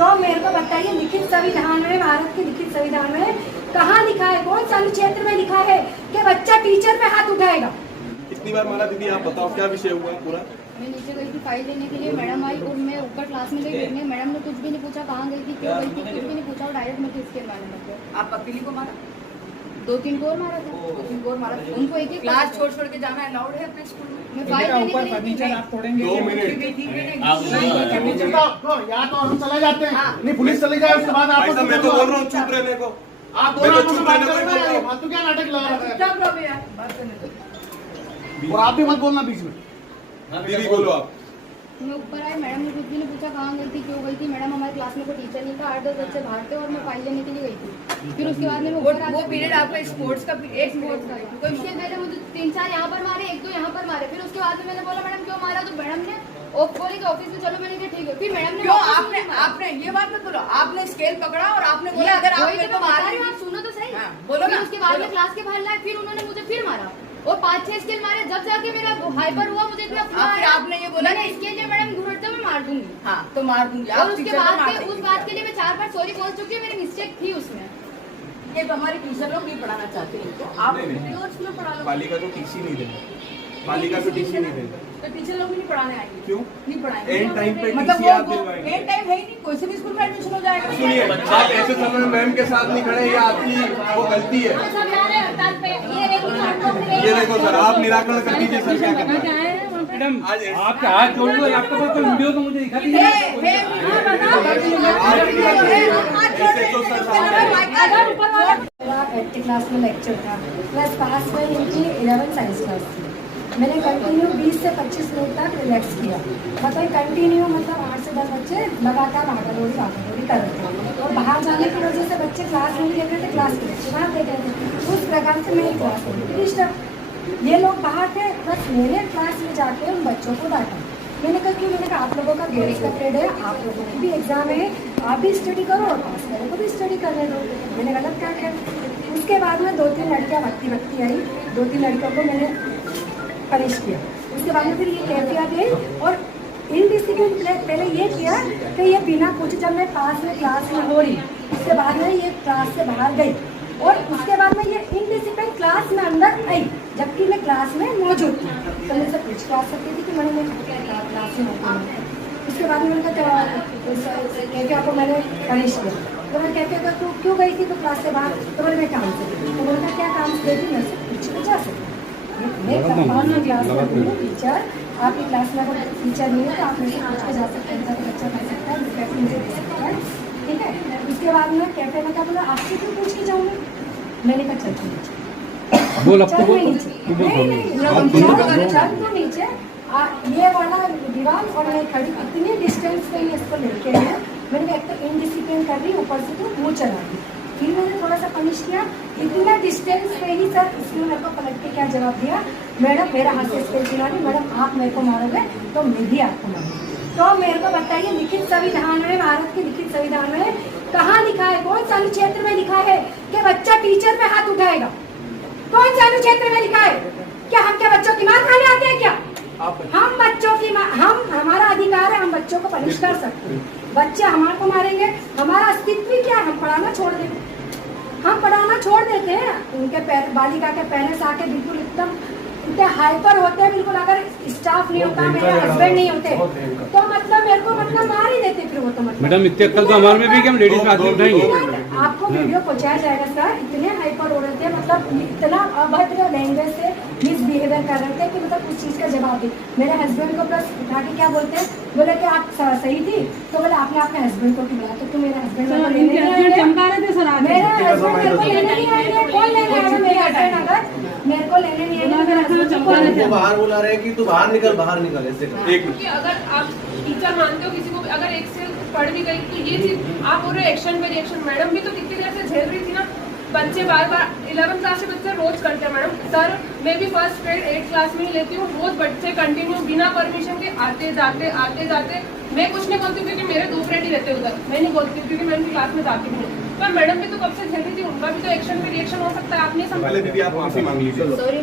तो मेरे को बताइए लिखित संविधान में, भारत के लिखित संविधान में कहाँ लिखा है, कौन सा अनुच्छेद में लिखा है कि बच्चा टीचर पे हाथ उठाएगा? कितनी बार मारा दीदी, आप बताओ क्या विषय हुआ पूरा? मैं नीचे गई थी फाइल लेने के लिए, मैडम आई और मैं ऊपर क्लास में गई देखने, मैडम ने कुछ भी नहीं पूछा कहाँ गई थी, क्यों गई थी, कुछ भी नहीं पूछा और डायरेक्ट मुझे इसके मारने लग गए। आप पपीली को मारा? 2-3 को और मारा था। 2-3 को और मारा? उनको एक एक क्लास छोड़ छोड़ के जाना अलाउड है अपने स्कूल में? मैं फाइल लेने के लिए फर्नीचर आप तोड़ेंगे? 2 मिनट फर्नीचर तो या तो हम चले जाते हैं, नहीं पुलिस चली जाए, उसके बाद भाई साहब मैं तो बोल रहा हूँ चुप रहने को। आप मैं दोनों तो चुप रहने को ही बोल रहा हूँ। फालतू क्या नाटक लगा रहे चुपचाप रहो भैया, बात करने दो। हैं और आप भी मत बोलना बीच में। दीदी बोलो आप। मैं ऊपर आई, मैडम ने कुछ भी नहीं पूछा कहाँ गई थी, क्यों गई थी। मैडम हमारे क्लास में कोई टीचर नहीं था, 8-10 बच्चे बाहर थे और मैं फाइल लेने के लिए गई थी। फिर उसके बाद में वो पीरियड आपका स्पोर्ट्स का एक स्पोर्ट्स का कोई इससे पहले मुझे 3-4 यहाँ पर मारे, 1-2 यहाँ पर मारे। फिर उसके बाद में मैंने बोला मैडम क्यों मारा, तो मैडम ने बोले कि ऑफिस में चलो, मैंने कहा ठीक है। फिर मैडम ने क्यों आपने ये बात मत बोलो, आपने स्केल पकड़ा और आपने बोला अगर आप मेरे को मार रही आप सुनो तो सही। बोलो ना। उसके बाद में क्लास के बाहर लाए, फिर उन्होंने मुझे फिर मारा और 5-6 स्केल मारे। जब जाके मेरा हाइपर हुआ, मुझे इतना फिर आपने ये बोला ना इसके लिए मैडम घूरते हुए मार दूंगी। हाँ तो मार दूंगी। और उसके बाद में उस बात के लिए मैं 4 बार सॉरी बोल चुकी हूँ, मेरी मिस्टेक थी उसमें। ये तो हमारे टीचर लोग नहीं पढ़ाना चाहते हैं, तो आप स्कूल पढ़ा लो। पालिका को टीसी नहीं देंगे, पालिका को टीसी नहीं देंगे। तो टीचर लोग भी नहीं पढ़ाने आएंगे? क्यों? नहीं पढ़ाएंगे। एंड टाइम पे मतलब टीसी आप दिलवाएंगे? एंड टाइम है ही नहीं, कोई से भी स्कूल में एडमिशन हो जाएगा। सुनिए, आप ऐसे समय में मैम के साथ नहीं खड़े, ये आपकी वो गलती है। ये देखो सर, आप निराकरण कर दीजिए सर, क्या करना है? मैडम आपके हाथ जोड़ दो, आपके पास कोई वीडियो तो मुझे दिखा दीजिए। मेरा 8th क्लास में लेक्चर था, प्लस पास में इनकी 11th साइंस क्लास थी। मैंने कंटिन्यू 20 से 25 मिनट तक रिलैक्स किया, मतलब कंटिन्यू, मतलब 8 से 10 बच्चे लगातार भागादौड़ी कर रहे थे और बाहर जाने की वजह से बच्चे क्लास नहीं देख रहे थे, क्लास के बच्चे बाहर देख रहे थे। उस प्रकार से मेरी क्लास होती डिस्टर्ब, ये लोग बाहर थे, बस मैंने क्लास में जाके उन बच्चों को डांटा। मैंने कहा क्यों? मैंने कहा आप लोगों का गेम्स का पीरियड है, आप लोगों की भी एग्जाम है, आप भी स्टडी करो और पास वालों को भी स्टडी करने दो। मैंने गलत क्या किया? उसके बाद में 2-3 लड़कियाँ भक्ति आई, 2-3 लड़कियों को मैंने पनिश किया। उसके बाद में फिर ये कैफिया गई और इनडिसिप्लिन पहले ये किया कि ये बिना पूछे, जब मैं पास में क्लास में हो रही, उसके बाद में ये क्लास से बाहर गई और उसके बाद में ये इनडिसिप्लिन क्लास में अंदर आई, जबकि मैं क्लास में मौजूद थी। तो मुझसे पूछ क्लास सकती थी कि मैंने क्लास में मौजूद। उसके बाद में मैंने कहा कैफिया को मैंने पनिश किया। तो मैं कैफिया का तू क्यों गई थी तो क्लास से बाहर? तो मैंने मैं काम से, तो मैंने कहा क्या काम से गई थी? मैं पूछ के जा सकती मैं क्लास में टीचर, आपकी क्लास में अगर टीचर नहीं है तो आप मुझे पूछ के जा सकते हैं, तो बच्चा कर सकता है, कैफे मुझे दे सकता है, ठीक है। उसके बाद में कैफे में क्या बोला, आपसे क्यों पूछ के जाऊँगी? मैंने कहा चल तू नीचे, चल तू नीचे। ये वाला दीवार और मैं खड़ी, इतनी डिस्टेंस पे इसको लेके गया। मैंने एक तो इनडिसिप्लिन कर रही, ऊपर से तो मुँह चला दी। फिर मैंने थोड़ा सा पनिश किया, इतना डिस्टेंस पे ही सर इसने मेरे को पलट के क्या जवाब दिया, मैडम मेरा हाथ से स्केल चिन्हा दी, मैडम आप मेरे को मारोगे तो मैं भी आपको मारूंगी। तो मेरे को बताइए लिखित संविधान में, भारत के लिखित संविधान में कहाँ लिखा है, कौन सा अनुच्छेद में लिखा है कि बच्चा टीचर पे हाथ उठाएगा? कौन सा अनुच्छेद में लिखा है? क्या हम क्या बच्चों की मार खाने आते हैं क्या? हम बच्चों की हमारा अधिकार है, हम बच्चों को पनिश कर सकते हैं। बच्चे हमारे को मारेंगे, हमारा अस्तित्व क्या? हम पढ़ाना छोड़ देंगे, हम पढ़ाना छोड़ देते हैं। उनके बालिका के पेरेंट्स आके बिल्कुल एकदम इतने हाइपर होते हैं, बिल्कुल अगर स्टाफ नहीं होता, मेरे हस्बैंड नहीं होते तो मतलब मेरे को मतलब मार ही देते। फिर वो तो मतलब मैडम इतने अक्ल तो हमारे में भी कि हम लेडीज में हाथ नहीं उठाएंगे। आपको वीडियो पहुंचाया जाएगा सर, इतने हाइपर हो रहे थे, मतलब इतना अभद्र लैंग्वेज से मिसबिहेवियर कर रहे थे कि मतलब उस चीज का जवाब दे। मेरे हस्बैंड को प्लस उठा के क्या बोलते हैं, बोले कि आप सही थी, तो बोले आपने अपने हस्बैंड को क्यों बुलाया? तो तुम मेरे हस्बैंड को लेने नहीं आएंगे, मेरे हस्बैंड मेरे को लेने नहीं आएंगे, कौन लेने आएगा मेरे हस्बैंड? अगर मेरे को लेने नहीं आएंगे, बाहर बुला रहे हैं कि तू बाहर निकल ऐसे। क्योंकि अगर आप टीचर मानते हो किसी को, अगर एक से पढ़ भी गई तो ये चीज आप बोल रहे हो एक्शन पे रिएक्शन। मैडम भी तो कितनी देर से झेल रही थी ना, बच्चे बार बार 11th क्लास के बच्चे रोज करते हैं मैडम। सर मैं भी फर्स्ट ग्रेड 8th क्लास में ही लेती हूँ, रोज बच्चे कंटिन्यू बिना परमिशन के आते जाते। मैं कुछ नहीं बोलती क्योंकि मेरे 2 फ्रेंड ही रहते उधर, मैं नहीं बोलती क्योंकि मैं उनकी क्लास में जाती हूँ। पर मैडम भी तो कब से झेल रही थी, उनका भी तो एक्शन पे रिएक्शन हो सकता है। आप नहीं पहले दीदी आप माफी मांग लीजिए, सॉरी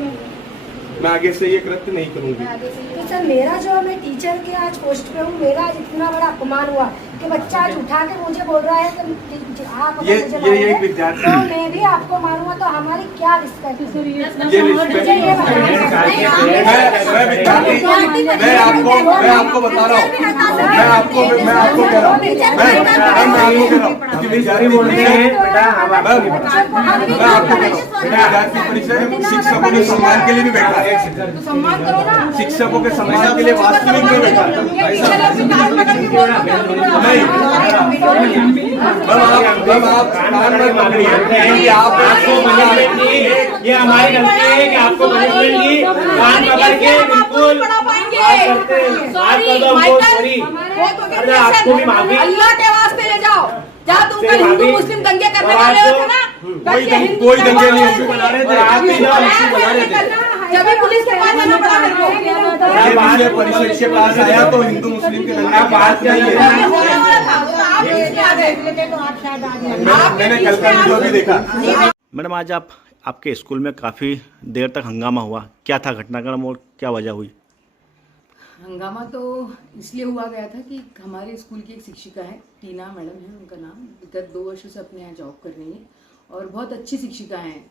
मैं आगे से ये कृत्य नहीं करूंगी। तो सर मेरा जो मैं टीचर के आज पोस्ट पे हूँ, मेरा इतना बड़ा अपमान हुआ कि बच्चा आज उठा के मुझे बोल रहा है कि आप अगर ये मुझे एक मारोगे, विद्यार्थी- तो मैं भी आपको मारूंगा, तो हमारी क्या रिस्पेक्ट है? ये रिस्पेक्ट मुझे ये बताइए। मैं आपको बता रहा हूँ, मैं आपको कह रहा हूँ कि विद्यार्थी परिषद शिक्षकों के सम्मान के लिए भी बैठा है, तो सम्मान करो ना। शिक्षकों के सम्मान के लिए वास्तविक में बैठा है। आप कान मत पकड़िए, आपको पनिशमेंट दी, ये हमारी गलती है कि आपको पनिशमेंट दी, कान पकड़ के बिल्कुल आपको भी माफी। अल्लाह के वास्ते ले जाओ, जहाँ तुम कल हिंदू मुस्लिम दंगे करने वाले हो ना, कोई दंगे नहीं इशू बना रहे थे, आप ही जाओ इशू बना रहे थे। जब भी पुलिस के पास जाना पड़ा मेरे को। ये परिषद के पास आया तो हिंदू मुस्लिम के दंगे की बात नहीं है। मैंने कल का वीडियो भी देखा। मैडम, आज आपके स्कूल में काफ़ी देर तक हंगामा हुआ, क्या था घटनाक्रम और क्या वजह हुई? हंगामा तो इसलिए हुआ गया था कि हमारे स्कूल की एक शिक्षिका है, टीना मैडम है उनका नाम, विगत 2 वर्षों से अपने यहाँ जॉब कर रही है और बहुत अच्छी शिक्षिका हैं,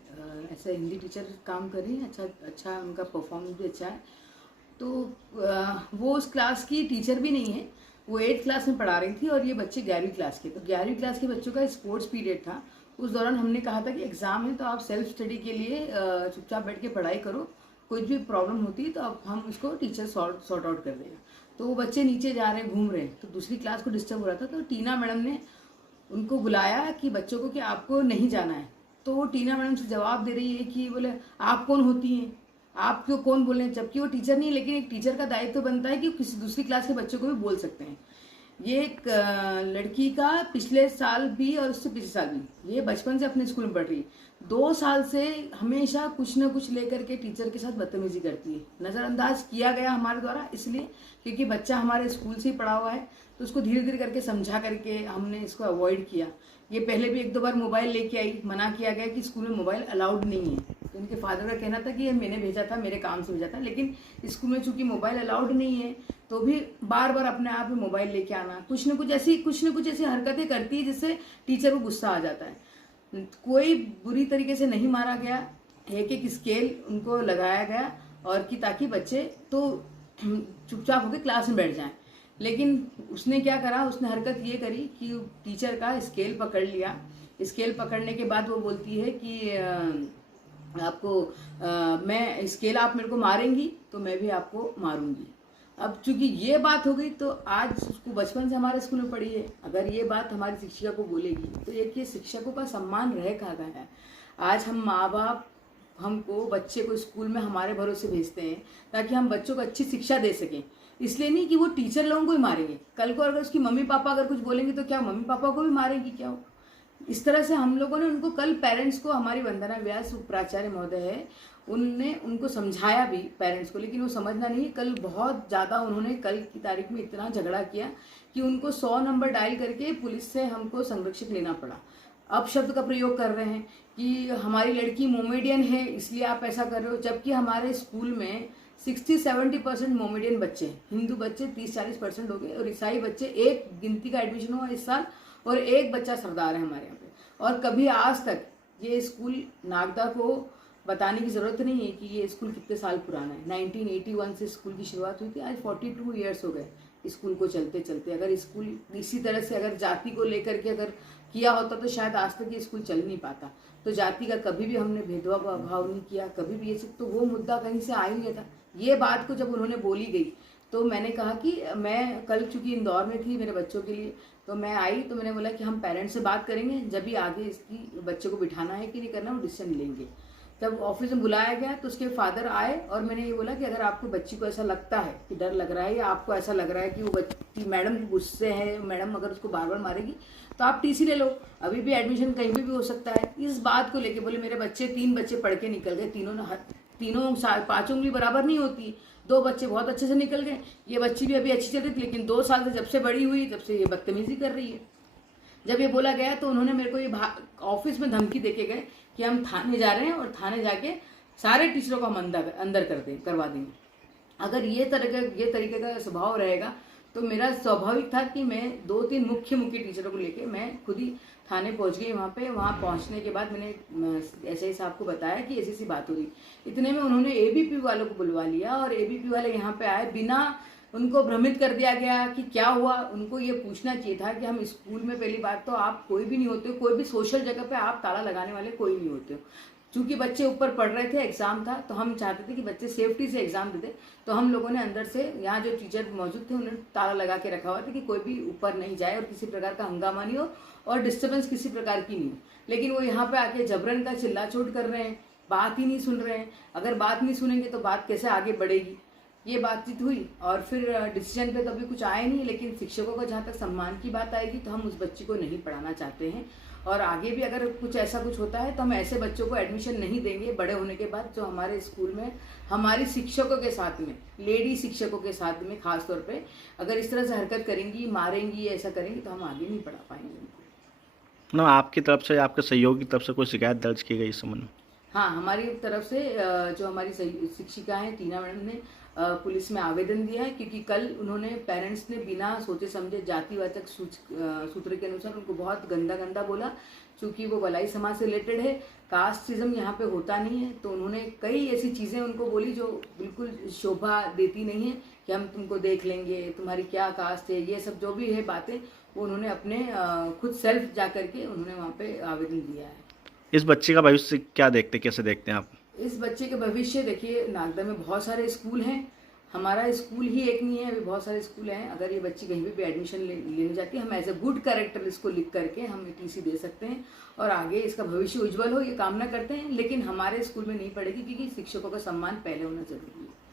ऐसा हिंदी टीचर काम कर रही है, अच्छा उनका परफॉर्मेंस भी अच्छा है। तो वो उस क्लास की टीचर भी नहीं है, वो 8th क्लास में पढ़ा रही थी और ये बच्चे 11वीं क्लास के। तो 11वीं क्लास के बच्चों का स्पोर्ट्स पीरियड था, उस दौरान हमने कहा था कि एग्ज़ाम है तो आप सेल्फ स्टडी के लिए चुपचाप बैठ के पढ़ाई करो, कोई भी प्रॉब्लम होती है तो अब हम उसको टीचर सॉर्ट आउट कर देगा। तो वो बच्चे नीचे जा रहे हैं, घूम रहे हैं, तो दूसरी क्लास को डिस्टर्ब हो रहा था। तो टीना मैडम ने उनको बुलाया कि बच्चों को कि आपको नहीं जाना है। तो वो टीना मैडम से जवाब दे रही है कि बोले आप कौन होती हैं, आप क्यों कौन बोल रहे हैं, जबकि वो टीचर नहीं, लेकिन एक टीचर का दायित्व बनता है कि किसी दूसरी क्लास के बच्चों को भी बोल सकते हैं। ये एक लड़की का पिछले साल भी और उससे पिछले साल भी, ये बचपन से अपने स्कूल में पढ़ रही है, 2 साल से हमेशा कुछ न कुछ लेकर के टीचर के साथ बदतमीजी करती है। नज़रअंदाज किया गया हमारे द्वारा, इसलिए क्योंकि बच्चा हमारे स्कूल से ही पढ़ा हुआ है, तो उसको धीरे धीरे करके समझा करके हमने इसको अवॉइड किया। ये पहले भी 1-2 बार मोबाइल लेके आई, मना किया गया कि स्कूल में मोबाइल अलाउड नहीं है। तो उनके फादर का कहना था कि ये मैंने भेजा था, मेरे काम से भेजा था, लेकिन स्कूल में चूंकि मोबाइल अलाउड नहीं है तो भी बार बार अपने आप में मोबाइल लेके आना, कुछ न कुछ ऐसी हरकतें करती है जिससे टीचर को गुस्सा आ जाता है। कोई बुरी तरीके से नहीं मारा गया, एक स्केल उनको लगाया गया और कि ताकि बच्चे तो चुपचाप होकर क्लास में बैठ जाएं। लेकिन उसने क्या करा, उसने हरकत ये करी कि टीचर का स्केल पकड़ लिया। स्केल पकड़ने के बाद वो बोलती है कि मैं स्केल आप मेरे को मारेंगी तो मैं भी आपको मारूंगी। अब चूंकि ये बात हो गई तो आज उसको बचपन से हमारे स्कूल में पढ़ी है, अगर ये बात हमारी शिक्षिका को बोलेगी तो एक ये शिक्षकों का सम्मान रह कहा गया है। आज हम माँ बाप हमको बच्चे को स्कूल में हमारे भरोसे भेजते हैं ताकि हम बच्चों को अच्छी शिक्षा दे सकें, इसलिए नहीं कि वो टीचर लोगों को ही मारेंगे। कल को अगर उसकी मम्मी पापा अगर कुछ बोलेंगे तो क्या मम्मी पापा को भी मारेंगी क्या वो? इस तरह से हम लोगों ने उनको कल पेरेंट्स को, हमारी वंदना व्यास प्राचार्य महोदय है, उनने उनको समझाया भी पेरेंट्स को, लेकिन वो समझना नहीं। कल बहुत ज़्यादा उन्होंने कल की तारीख में इतना झगड़ा किया कि उनको 100 नंबर डायल करके पुलिस से हमको संरक्षक लेना पड़ा। अब शब्द का प्रयोग कर रहे हैं कि हमारी लड़की मोमेडियन है इसलिए आप ऐसा कर रहे हो, जबकि हमारे स्कूल में 60-70% मोमेडियन बच्चे, हिंदू बच्चे 30-40% हो गए और ईसाई बच्चे, एक गिनती का एडमिशन हुआ इस साल और एक बच्चा सरदार है हमारे यहाँ पे। और कभी आज तक ये स्कूल, नागदा को बताने की ज़रूरत नहीं है कि ये स्कूल कितने साल पुराना है। 1981 से स्कूल की शुरुआत हुई थी, आज 42 ईयर्स हो गए स्कूल को चलते चलते। अगर स्कूल इसी तरह से अगर जाति को लेकर के अगर किया होता तो शायद आज तक ये स्कूल चल नहीं पाता। तो जाति का कभी भी हमने भेदभाव भाव नहीं किया, कभी भी ये सब, तो वो मुद्दा कहीं से आ ही गया था। ये बात को जब उन्होंने बोली गई तो मैंने कहा कि मैं कल चूँकि इंदौर में थी मेरे बच्चों के लिए, तो मैं आई तो मैंने बोला कि हम पेरेंट्स से बात करेंगे, जब भी आगे इसकी बच्चे को बिठाना है कि नहीं करना वो डिसीजन लेंगे। जब ऑफिस में बुलाया गया तो उसके फादर आए और मैंने ये बोला कि अगर आपको बच्ची को ऐसा लगता है कि डर लग रहा है या आपको ऐसा लग रहा है कि वो बच्ची मैडम गुस्से है, मैडम अगर उसको बार बार मारेगी तो आप टीसी ले लो, अभी भी एडमिशन कहीं भी हो सकता है। इस बात को लेके बोले मेरे बच्चे 3 बच्चे पढ़ के निकल गए, तीनों 5 उंगली बराबर नहीं होती, 2 बच्चे बहुत अच्छे से निकल गए, ये बच्ची भी अभी अच्छी चल रही थी, लेकिन 2 साल से जब से बड़ी हुई तब से ये बदतमीजी कर रही है। जब ये बोला गया तो उन्होंने मेरे को ये ऑफिस में धमकी देके गए कि हम थाने जा रहे हैं और थाने जाके सारे टीचरों को हम अंदर करवा देंगे। अगर ये तरीके का स्वभाव रहेगा तो मेरा स्वाभाविक था कि मैं 2-3 मुख्य टीचरों को लेके मैं खुद ही थाने पहुंच गई। वहाँ पहुंचने के बाद मैंने एसआई साहब को बताया कि ऐसी बात हो रही। इतने में उन्होंने एबीपी वालों को बुलवा लिया और एबीपी वाले यहाँ पे आए। बिना उनको भ्रमित कर दिया गया कि क्या हुआ। उनको ये पूछना चाहिए था कि हम स्कूल में, पहली बात तो आप कोई भी नहीं होते हो, कोई भी सोशल जगह पे आप ताला लगाने वाले कोई नहीं होते हो। चूंकि बच्चे ऊपर पढ़ रहे थे, एग्जाम था, तो हम चाहते थे कि बच्चे सेफ्टी से एग्जाम देते। तो हम लोगों ने अंदर से, यहाँ जो टीचर मौजूद थे उन्होंने ताला लगा के रखा हुआ था कि कोई भी ऊपर नहीं जाए और किसी प्रकार का हंगामा नहीं हो और डिस्टर्बेंस किसी प्रकार की नहीं हो। लेकिन वो यहाँ पे आके जबरन का चिल्ला चोट कर रहे हैं, बात ही नहीं सुन रहे हैं। अगर बात नहीं सुनेंगे तो बात कैसे आगे बढ़ेगी। ये बातचीत हुई और फिर डिसीजन पे तो अभी कुछ आया नहीं। लेकिन शिक्षकों को जहाँ तक सम्मान की बात आएगी तो हम उस बच्चे को नहीं पढ़ाना चाहते हैं और आगे भी अगर कुछ ऐसा कुछ होता है तो हम ऐसे बच्चों को एडमिशन नहीं देंगे बड़े होने के बाद, जो हमारे स्कूल में हमारी शिक्षकों के साथ में, लेडी शिक्षकों के साथ में खास तौर पे अगर इस तरह से हरकत करेंगी, मारेंगी, ऐसा करेंगी तो हम आगे नहीं पढ़ा पाएंगे उनको। ना आपकी तरफ से, आपके सहयोगी की तरफ से कोई शिकायत दर्ज की गई इस संबंध में? हाँ, हमारी तरफ से जो हमारी शिक्षिका हैं टीना मैडम ने पुलिस में आवेदन दिया है, क्योंकि कल उन्होंने, पेरेंट्स ने बिना सोचे समझे जातिवाचक सूत्र के अनुसार उनको बहुत गंदा बोला। चूँकि वो वलाई समाज से रिलेटेड है, कास्टिज्म यहाँ पे होता नहीं है, तो उन्होंने कई ऐसी चीज़ें उनको बोली जो बिल्कुल शोभा देती नहीं है कि हम तुमको देख लेंगे, तुम्हारी क्या कास्ट है, ये सब जो भी है बातें वो उन्होंने अपने खुद सेल्फ जा करके उन्होंने वहाँ पे आवेदन दिया है। इस बच्चे का भविष्य क्या देखते, कैसे देखते हैं आप? इस बच्चे के भविष्य, देखिए नागदा में बहुत सारे स्कूल हैं, हमारा स्कूल ही एक नहीं है, अभी बहुत सारे स्कूल हैं। अगर ये बच्ची कहीं भी एडमिशन लेने जाती है, हम एज ए गुड कैरेक्टर इसको लिख करके हम टीसी दे सकते हैं और आगे इसका भविष्य उज्जवल हो, ये कामना करते हैं। लेकिन हमारे स्कूल में नहीं पड़ेगी, क्योंकि शिक्षकों का सम्मान पहले होना जरूरी है।